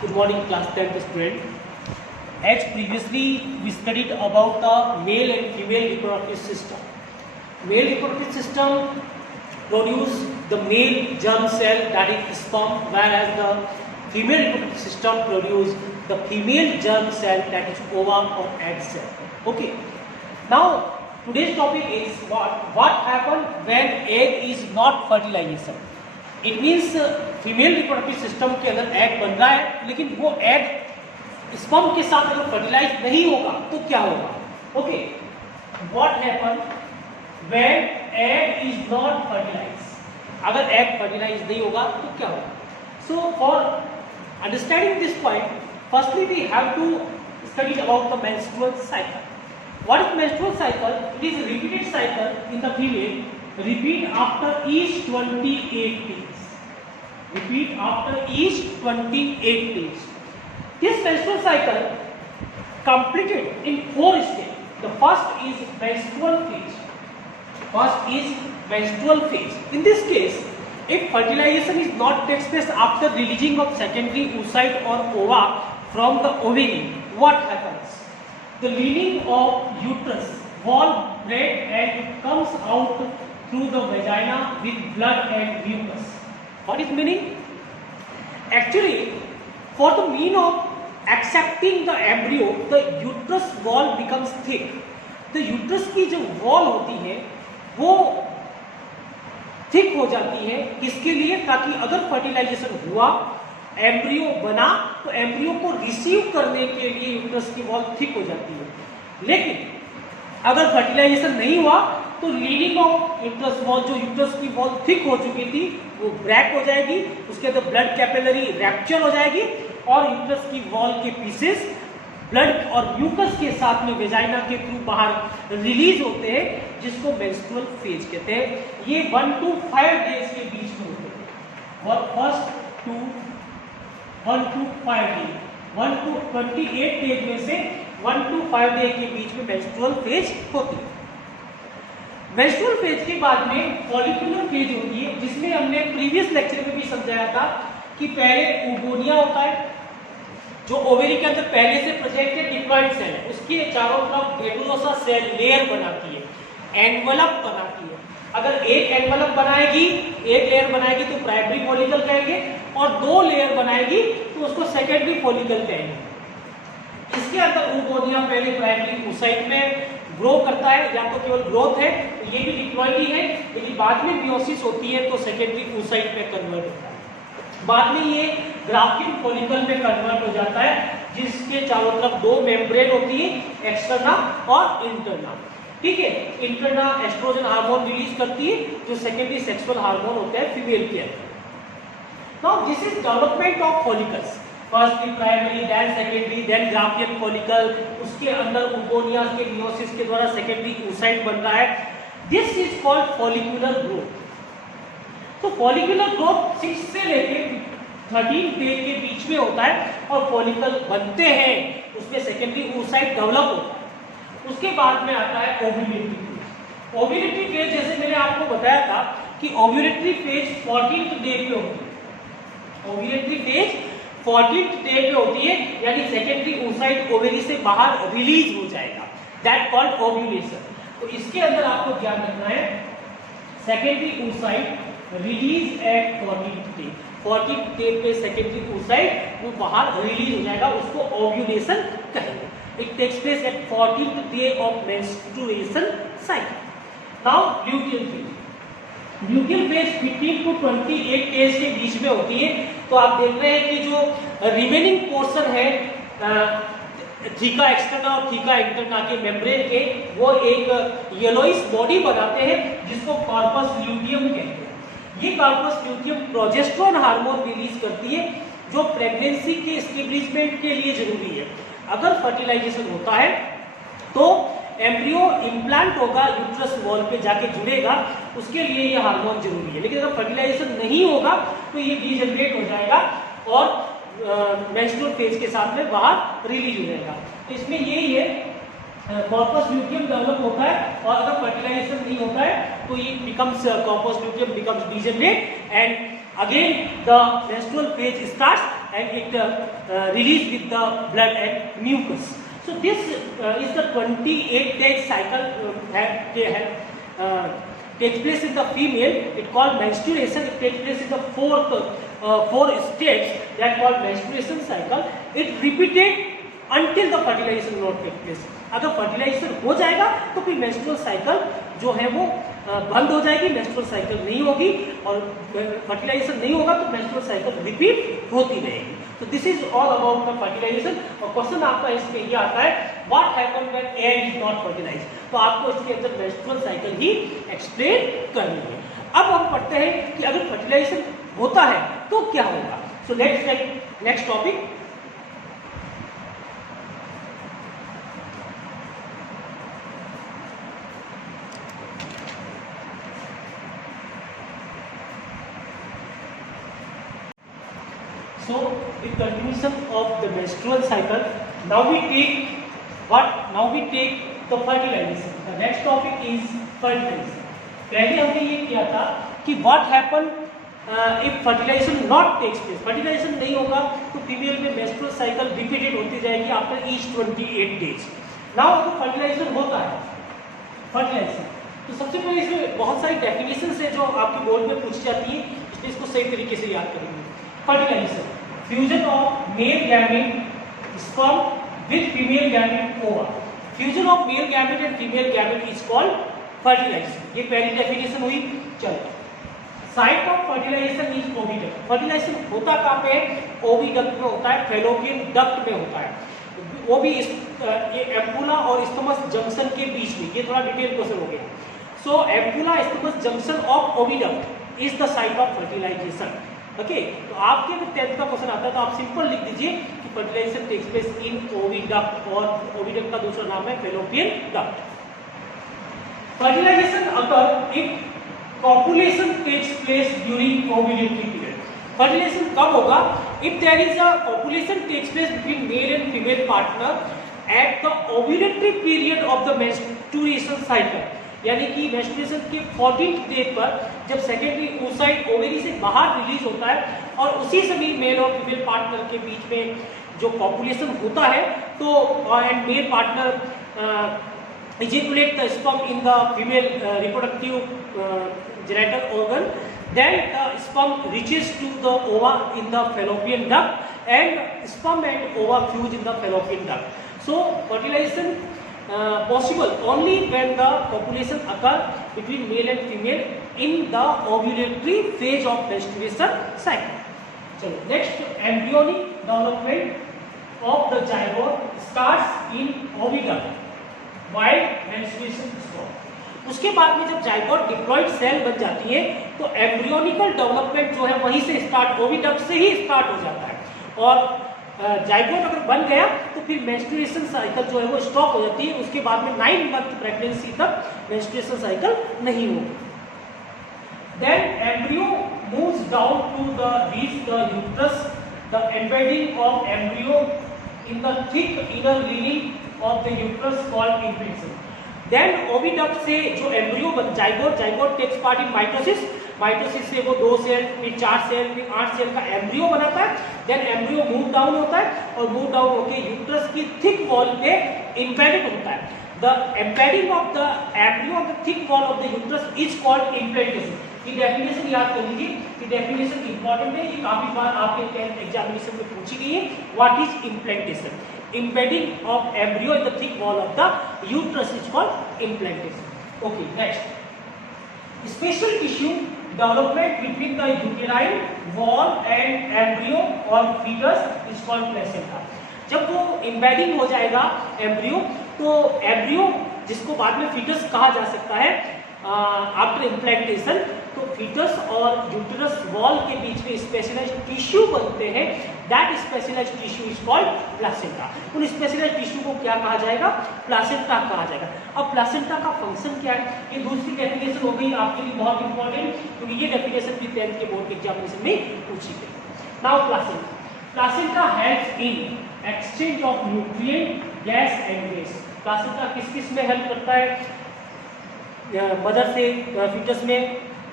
Good morning, class 10th student. As previously we studied about the male and female reproductive system. Male reproductive system produce the male germ cell, that is sperm, whereas the female reproductive system produce the female germ cell, that is ova or egg cell. Okay. Now today's topic is what happens when egg is not fertilization. It means female reproductive system के अंदर egg बन रहा है, लेकिन वो egg sperm के साथ अगर फर्टिलाइज नहीं होगा तो क्या होगा? Okay, what happen when egg is not fertilise? अगर एग फर्टिलाइज नहीं होगा तो क्या होगा? So for understanding this point, firstly we have to study about the menstrual cycle. What is menstrual cycle? It is repeated cycle in the female, repeat after each 28 days. Repeat after each 28 days. This menstrual cycle completed in 4 stages. The first is menstrual phase. First is menstrual phase. In this case, if fertilization is not takes place after releasing of secondary oocyte or ova from the ovary, what happens? The lining of uterus wall break and comes out through the vagina with blood and mucus. What is meaning? Actually, for the mean of accepting the embryo, the uterus wall becomes thick. The uterus की जो wall होती है वो thick हो जाती है. किसके लिए? ताकि अगर fertilization हुआ, embryo बना, तो embryo को receive करने के लिए uterus की wall thick हो जाती है. लेकिन अगर fertilization नहीं हुआ तो लीनिंग ऑफ यूट्रस वॉल, जो यूट्रस की वॉल थिक हो चुकी थी, वो ब्रेक हो जाएगी. उसके अंदर ब्लड कैपिलरी रैप्चर हो जाएगी और यूट्रस की वॉल के पीसेस ब्लड और म्यूकस के साथ में वेजाइना के थ्रू बाहर रिलीज होते हैं, जिसको मेंस्ट्रुअल फेज कहते हैं. ये 1 to 5 डेज के बीच में होते हैं. First 1 to 5 days, 1 to 28 days में से 1 to 5 डे के बीच में मेंस्ट्रुअल फेज होती है. मेंस्ट्रुअल फेज के बाद में फॉलिकुलर फेज होती है, जिसमें हमने प्रीवियस लेक्चर में भी समझाया था कि पहले ओवोनिया होता है, जो ओवेरी के अंदर पहले से प्रेजेंट है डिप्लॉइड सेल, उसके चारों तरफ ग्लैंडुलोसा सेल लेयर बनाती है, एनवलप बनाती है. अगर एक एनवलप बनाएगी, एक लेयर बनाएगी तो प्राइमरी फॉलिकल कहेंगे, और 2 लेयर बनाएगी तो उसको सेकेंडरी फॉलिकल कहेंगे. इसके अंदर ओवोनिया पहले प्राइमरी oocyte में ग्रो करता है, या तो केवल ग्रोथ है तो ये भी डिप्लॉइड ही है, लेकिन बाद में मियोसिस होती है तो सेकेंडरी oocyte में कन्वर्ट होता है. बाद में ये ग्राफ्टिन फॉलिकल में कन्वर्ट हो जाता है, जिसके चारों तरफ 2 मेम्ब्रेन होती है, एक्सटर्ना और इंटरना. ठीक है, इंटरना एस्ट्रोजन हार्मोन रिलीज करती है, जो सेकेंडरी सेक्सुअल हार्मोन होता है फीमेल के अंदर. Now this is development of follicles. First primary, then secondary, then Graafian follicle, उसके अंदर ओवोनिया के मियोसिस के द्वारा सेकेंडरी oocyte बन रहा है. This is called follicular growth. तो फॉलिकुलर ग्रोथ 6 से लेके 13 डे के बीच में होता है और फॉलिकल बनते हैं, उसमें सेकेंडरी oocyte डेवलप होता है. उसके बाद में आता है ओव्यूलेटरी फेज. ओव्यूलेटरी फेज जैसे मैंने आपको बताया था कि ओव्यूलेटरी फेज 14th डे पे होती है. ओव्यूलेटरी फेज 14th डे पे होती है, यानी सेकेंडरी oocyte ओवेरी से बाहर रिलीज हो जाएगा. That called ovulation. तो इसके अंदर आपको ध्यान रखना है, secondary oocyte release at 14th day. 14th day पे सेकेंडरी oocyte वो बाहर रिलीज हो जाएगा, उसको ओव्यूलेशन कहेंगे. It takes place at 14th day of menstruation cycle. Now luteal phase. Luteal phase 15 to 28 days के बीच में होती है. तो आप देख रहे हैं कि जो रिमेनिंग पोर्शन है थीका एक्सटर्ना और थीका इंटरना के मेम्ब्रेन के, वो एक येलोइश बॉडी बनाते हैं, जिसको कॉर्पस ल्यूटियम कहते हैं. ये corpus luteum progesterone hormone release करती है, जो प्रेगनेंसी के स्टेब्लिशमेंट के लिए जरूरी है. अगर फर्टिलाइजेशन होता है तो एम्ब्रियो इम्प्लांट होगा, यूट्रस वॉल पे जाके जुड़ेगा, उसके लिए ये हार्मोन जरूरी है. लेकिन अगर फर्टिलाइजेशन नहीं होगा तो ये डीजनरेट हो जाएगा और मेंस्ट्रुअल फेज के साथ में बाहर रिलीज हो जाएगा. तो इसमें यही है, कॉर्पस ल्यूटियम डेवलप होता है, और अगर फर्टिलाइजेशन नहीं होता है तो ये becomes corpus luteum becomes degenerate and again the menstrual phase starts and it release with the blood and mucus. So this is the 28 days cycle takes place in the female. It called menstruation. It takes place in the four states that called menstruation cycle. It repeated until the fertilization not take place. अगर fertilisation हो जाएगा तो फिर menstrual cycle जो है वो बंद हो जाएगी, मेंस्ट्रुअल साइकिल नहीं होगी, और फर्टिलाइजेशन नहीं होगा तो मेंस्ट्रुअल साइकिल रिपीट होती रहेगी. तो this is all about the fertilisation. और क्वेश्चन आपका इसमें ये आता है what happen when egg is not fertilised. तो आपको इसके अंदर मेंस्ट्रुअल साइकिल ही एक्सप्लेन करनी है. अब हम पढ़ते हैं कि अगर फर्टिलाइजेशन होता है तो क्या होगा. So let's take next topic. So, the continuation of the menstrual cycle. Now we take what? Now we take the fertilization. The next topic is fertilization. पहले हमने ये किया था कि what happen if fertilization not takes place. fertilization नहीं होगा तो female में menstrual cycle repeated होती जाएगी after each 28 days. Now अगर fertilization होता है, fertilization, तो सबसे पहले इसमें बहुत सारी definitions है जो आपके बोर्ड में पूछी जाती है, इसलिए इसको सही तरीके से याद करेंगे. Fertilization, fusion of male gamete sperm with female gamete ova. Fusion of male gamete and female gamete is called fertilization. ये पहली डेफिनेशन हुई. चलो, site of fertilisation is oviduct. Fertilisation होता कहाँ पे है? ओविडक्ट में होता है, फेलोपियन डक्ट में होता है. वो भी ये एम्पुला और स्टमस जंक्शन के बीच में. ये थोड़ा डिटेल क्वेश्चन हो गया. So ampulla isthmus junction of oviduct is the site of fertilisation. Okay, तो आपके अगर 10th का क्वेश्चन आता है तो आप सिंपल लिख दीजिए कि fertilisation takes place in oviduct, और ओविडक्ट का दूसरा नाम है fallopian duct. Fertilisation occur if copulation takes place during ovulatory period. Fertilisation कब होगा? If there is a copulation takes place between male and female partner at the ovulatory period of the menstruation cycle. यानी कि menstruation के 14th day पर जब secondary oocyte ovary से बाहर release होता है और उसी समय मेल और फीमेल पार्टनर के बीच में जो कॉपुलेशन होता है तो and male partner ejaculate the sperm in the female reproductive genital organ, then the sperm reaches to the ova in the fallopian duct and sperm and ova fuse in the fallopian duct. So fertilization possible only when the copulation occur between male and female in the ovulatory phase of menstruation cycle. चलो, next, embryonic development of the zygote starts in oviduct while menstruation stops. उसके बाद में जब zygote diploid cell बन जाती है तो एम्ब्रियोनिकल development जो है वहीं से स्टार्ट, ओविडक्ट से ही स्टार्ट हो जाता है. और जाइगोट अगर बन गया तो फिर मेंस्ट्रुएशन साइकिल जो है वो स्टॉप हो जाती है. उसके बाद में 9 मंथ प्रेगनेंसी तक मेंस्ट्रुएशन साइकिल नहीं होगी. Then embryo moves down to the reach the uterus. The embedding of embryo in the thick inner lining of the uterus called implantation. Then oviduct से जो embryo zygote takes part in mitosis. Mitosis से वो 2 cell, फिर 4 cell, फिर 8 cell का embryo बनाता है. Then embryo move down होता है और मूव डाउन होकर यूट्रस की थिक वॉल पे एम्बेडेड होता है. The embedding of the embryo of the thick wall of the uterus is called implantation. ये डेफिनेशन याद कर लीजिए, ये डेफिनेशन इंपॉर्टेंट है, ये काफी बार आपके 10th एग्जामिनेशन में पूछी गई है. What is implantation? Embedding of embryo in the thick wall of the uterus is called implantation. Okay, next, special tissue development between the uterine wall and embryo or fetus is called placenta. जब वो embedding हो जाएगा embryo तो embryo जिसको बाद में foetus कहा जा सकता है आफ्टर इम्प्लांटेशन, तो फीटस और यूटेरस वॉल के बीच में स्पेशलाइज्ड टिश्यू बनते हैं. That specialised tissue is called placenta. उन स्पेशलाइज्ड टिश्यू को क्या कहा जाएगा? प्लासेंटा कहा जाएगा. अब प्लासेंटा का फंक्शन क्या है? ये दूसरी डेफिनेशन हो गई आपके लिए बहुत इंपॉर्टेंट, क्योंकि ये डेफिनेशन भी 10th के बोर्ड के एग्जामिनेशन में पूछी गई. Now placenta helps in exchange of nutrient, gas and waste. Placenta किस किस में हेल्प करता है? मदर से फीटस में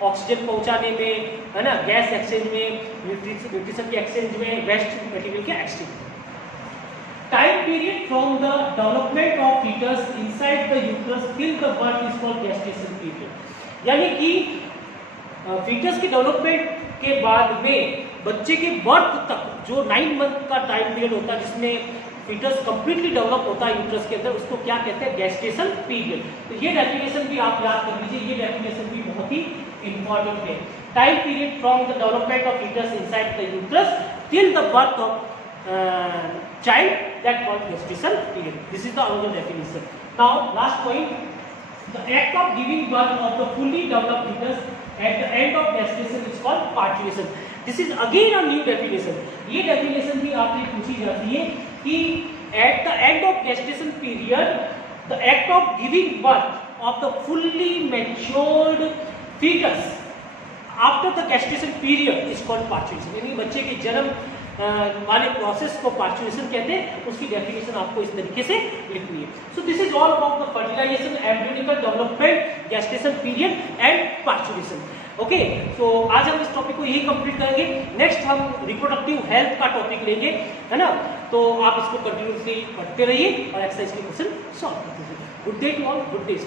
ऑक्सीजन पहुंचाने में, है ना, गैस एक्सचेंज में, न्यूट्रिशन के एक्सचेंज में, वेस्ट मटेरियल के एक्सचेंज में। Time period from the development of foetus inside the uterus till the birth is called gestation period. यानी कि फीटस की डेवलपमेंट के बाद में बच्चे के बर्थ तक जो 9 मंथ का टाइम पीरियड होता है जिसमें फीटस कंप्लीटली डेवलप होता है यूट्रस के अंदर, उसको क्या कहते हैं, गेस्टेशन पीरियड। तो ये डेफिनेशन भी आप याद कर लीजिए, ये डेफिनेशन भी बहुत ही इंपॉर्टेंट है। Time period from the development of foetus inside the uterus till the birth of child, that called gestation period. This is the another definition. Now last point, the act of giving birth of the fully developed fetus at the end of gestation is called parturition. This is again a new definition. ये definition भी आपसे पूछी जाती है कि at the end of gestation period the act of giving birth of the fully matured fetus after the gestation period is called parturition. यानी बच्चे के जन्म वाले प्रोसेस को पार्चुरेशन कहते हैं। उसकी डेफिनेशन आपको इस तरीके से लिखनी है। So this is all about the fertilisation, embryonical development, gestation period and parturition. Okay, so आज हम इस टॉपिक को यही कंप्लीट करेंगे। नेक्स्ट हम रिप्रोडक्टिव हेल्थ का टॉपिक लेंगे, है ना। तो आप इसको कंटिन्यूसली पढ़ते रहिए और एक्सरसाइज के क्वेश्चन सॉल्व करते रहिए। Good day to all, good day.